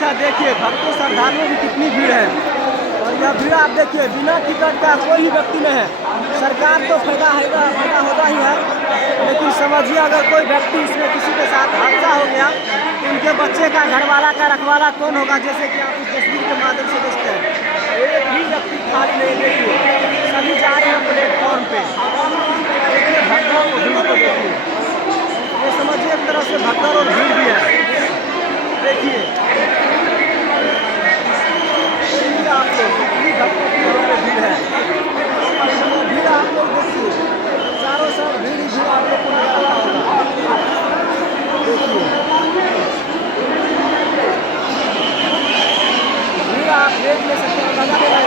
अच्छा देखिए भक्तों श्रद्धालुओं की कितनी भीड़ है। और यह भीड़ आप देखिए बिना टिकट का कोई भी व्यक्ति नहीं है। सरकार को फायदा होता ही है, लेकिन समझिए अगर कोई व्यक्ति इसमें किसी के साथ हादसा हो गया तो उनके बच्चे का घरवाला का रखवाला कौन होगा। जैसे कि आप इस तस्वीर के माध्यम से देखते हैं एक भी व्यक्ति खाली नहीं, देखिए सभी जा रहे हैं प्लेटफॉर्म पे। देखिए भगदड़ और भीड़ को देखिए, ये समझिए एक तरह से भगदड़ और भीड़ भी है। देखिए आप लोग कितनी भक्तों की यहाँ पे भीड़ है। भीड़ आप लोग देखिए चारों तरफ भीड़ ही भीड़ आप लोग को नजर आता होगा। देखिए भीड़ आप देख ले सकते हैं, अंदाजा